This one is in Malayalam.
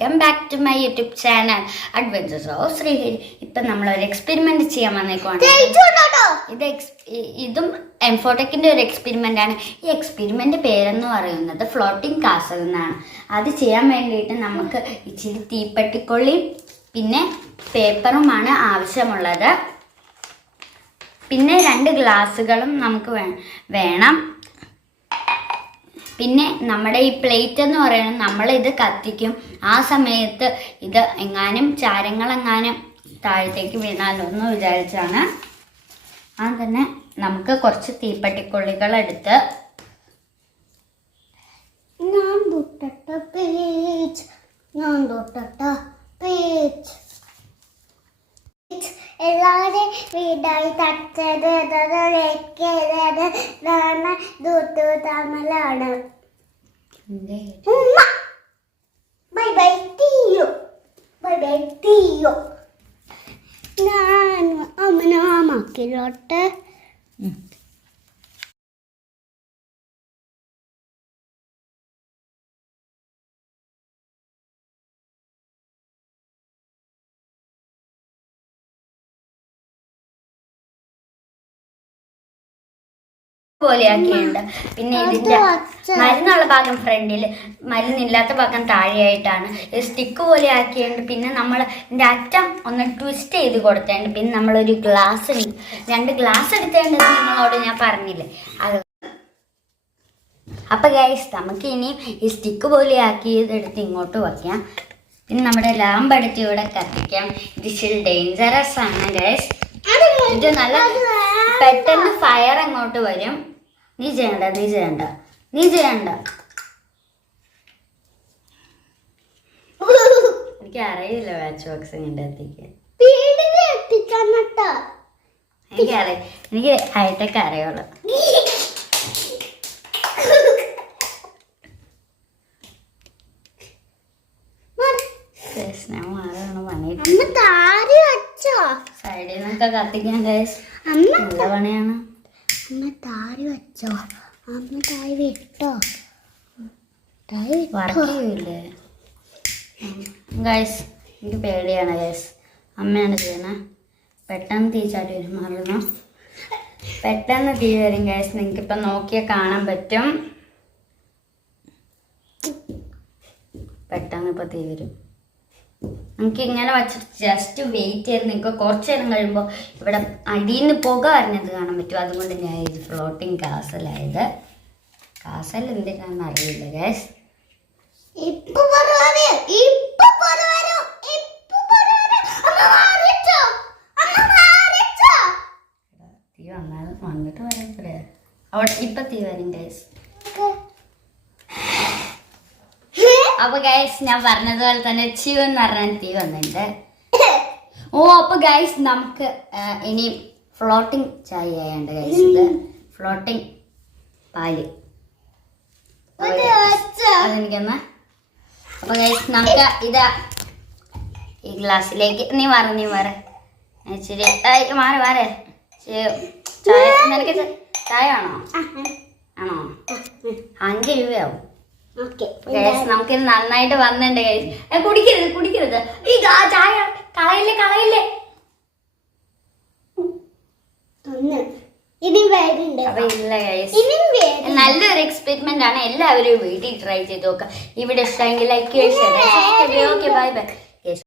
Welcome back to my YouTube channel adventures of Srihari. ഇപ്പം നമ്മളൊരു എക്സ്പെരിമെന്റ് ചെയ്യാൻ വന്നേക്കുവാണ്. ഇതും എംഫോടെക്കിന്റെ ഒരു എക്സ്പെരിമെന്റ് ആണ്. ഈ എക്സ്പെരിമെന്റ് പേരെന്ന് പറയുന്നത് ഫ്ലോട്ടിംഗ് കാസൽ എന്നാണ്. അത് ചെയ്യാൻ വേണ്ടിയിട്ട് നമുക്ക് ഇച്ചിരി തീപ്പെട്ടിക്കൊള്ളിയും പിന്നെ പേപ്പറുമാണ് ആവശ്യമുള്ളത്. പിന്നെ 2 ഗ്ലാസ്സുകളും നമുക്ക് വേണം. പിന്നെ നമ്മുടെ ഈ പ്ലേറ്റ് എന്ന് പറയുന്നത് നമ്മളിത് കത്തിക്കും. ആ സമയത്ത് ഇത് ചാരങ്ങളെങ്ങാനും താഴത്തേക്ക് വീണാലോ എന്ന് വിചാരിച്ചാണ്. അത് തന്നെ നമുക്ക് കുറച്ച് തീപ്പെട്ടിക്കൊള്ളികൾ എടുത്ത് എല്ലാവരും വീടായി തട്ടത് തമലാണ്. ബൈ ബൈ തീയോ, ബൈ ബൈ തീയോ. ഞാൻ അമ്മനാമാക്കിലോട്ട് പോലെയാക്കിയുണ്ട്. പിന്നെ ഇതിന്റെ മരുന്നുള്ള ഭാഗം ഫ്രണ്ടിൽ, മരുന്നില്ലാത്ത ഭാഗം താഴെയായിട്ടാണ്. ഇത് സ്റ്റിക്ക് പോലെ ആക്കിയുണ്ട്. പിന്നെ നമ്മൾ ഇതിന്റെ അറ്റം ഒന്ന് ട്വിസ്റ്റ് ചെയ്ത് കൊടുത്തേണ്ട്. പിന്നെ നമ്മളൊരു 2 ഗ്ലാസ് എടുത്തേണ്ടത് നിങ്ങളോട് ഞാൻ പറഞ്ഞില്ലേ അത്. അപ്പൊ ഗൈസ് നമുക്ക് ഇനി ഈ സ്റ്റിക്ക് പോലെ ആക്കിയതെടുത്ത് ഇങ്ങോട്ട് വയ്ക്കാം. പിന്നെ നമ്മുടെ ലാമ്പ് എടുത്ത് ഇവിടെ കത്തിക്കാം. ഇത് ഇച്ചിരി ഡേഞ്ചറസ് ആണ് ഗൈസ്. ഇത് നല്ല പെട്ടെന്ന് ഫയർ അങ്ങോട്ട് വരും. നീ ചെയ്യണ്ട. എനിക്ക് അറിയില്ല വാച്ച് ബോക്സ് ഇങ്ങനെ എത്തിക്കാൻ. എനിക്ക് ഹൈടെക് അറിയുള്ളൂ. സൈഡിൽ നിന്നൊക്കെ കത്തിക്കാൻ നല്ല പണിയാണ്. അമ്മ താരി വെച്ചോ, അമ്മ താരി വെട്ടോ, വർക്ക് ചെയ്യൂലേ ഗൈസ്? എനിക്ക് പേടിയാണ് ഗൈസ്. അമ്മയാണ് ചെയ്യണേ. പെട്ടെന്ന് തീ ചാടി വരും. മറന്നു, പെട്ടെന്ന് തീ വരും ഗൈസ്. നിങ്ങൾക്കിപ്പം നോക്കിയാൽ കാണാൻ പറ്റും. പെട്ടെന്ന് ഇപ്പം തീ വരും. നമുക്ക് ഇങ്ങനെ വച്ചിട്ട് ജസ്റ്റ് വെയിറ്റ് ചെയ്ത് നിൽക്കുക. കുറച്ച് നേരം കഴിയുമ്പോൾ ഇവിടെ അടിയിൽ നിന്ന് പുക അറിഞ്ഞത് കാണാൻ പറ്റും. അതുകൊണ്ട് ഞാൻ ഇത് ഫ്ലോട്ടിങ് കാസലായത്. കാസൽ എന്തിനാണെന്ന് അറിയില്ല ഗൈസ്. തീ വന്നിട്ട് വരപ്പെടേ അവിടെ ഇപ്പം തീ വരും ഗൈസ്. അപ്പൊ ഗൈസ് ഞാൻ പറഞ്ഞതുപോലെ തന്നെ ചിവ് എന്ന് പറഞ്ഞ തീ വന്നിട്ടുണ്ട്. അപ്പൊ ഗൈസ് നമുക്ക് ഇനി ഫ്ലോട്ടിംഗ് ചായ ആയുണ്ട് ഗൈസ്. ഇത് ഫ്ലോട്ടിംഗ് പാല് അതെനിക്കൊന്ന്. അപ്പൊ ഗൈസ് നമുക്ക് ഇത് ഈ ഗ്ലാസ്സിലേക്ക് നീ മാറ ഇച്ചിരി മാറേ ചായ. നിനക്ക് ചായ ആണോ? 5 രൂപയാവും. നമുക്കിത് നന്നായിട്ട് വന്നിട്ടുണ്ട് ഗൈസ്. കുടിക്കരുത്. ഈ ചായ കളയില്ലേ. അപ്പൊ ഇല്ല ഗൈസ്, നല്ലൊരു എക്സ്പെരിമെന്റ് ആണ്. എല്ലാവരും വീട്ടിൽ ട്രൈ ചെയ്ത് നോക്കാം. ഇവിടെ ഇഷ്ടമെങ്കിൽ ലൈക്ക് ചെയ്യുക. Okay bye bye.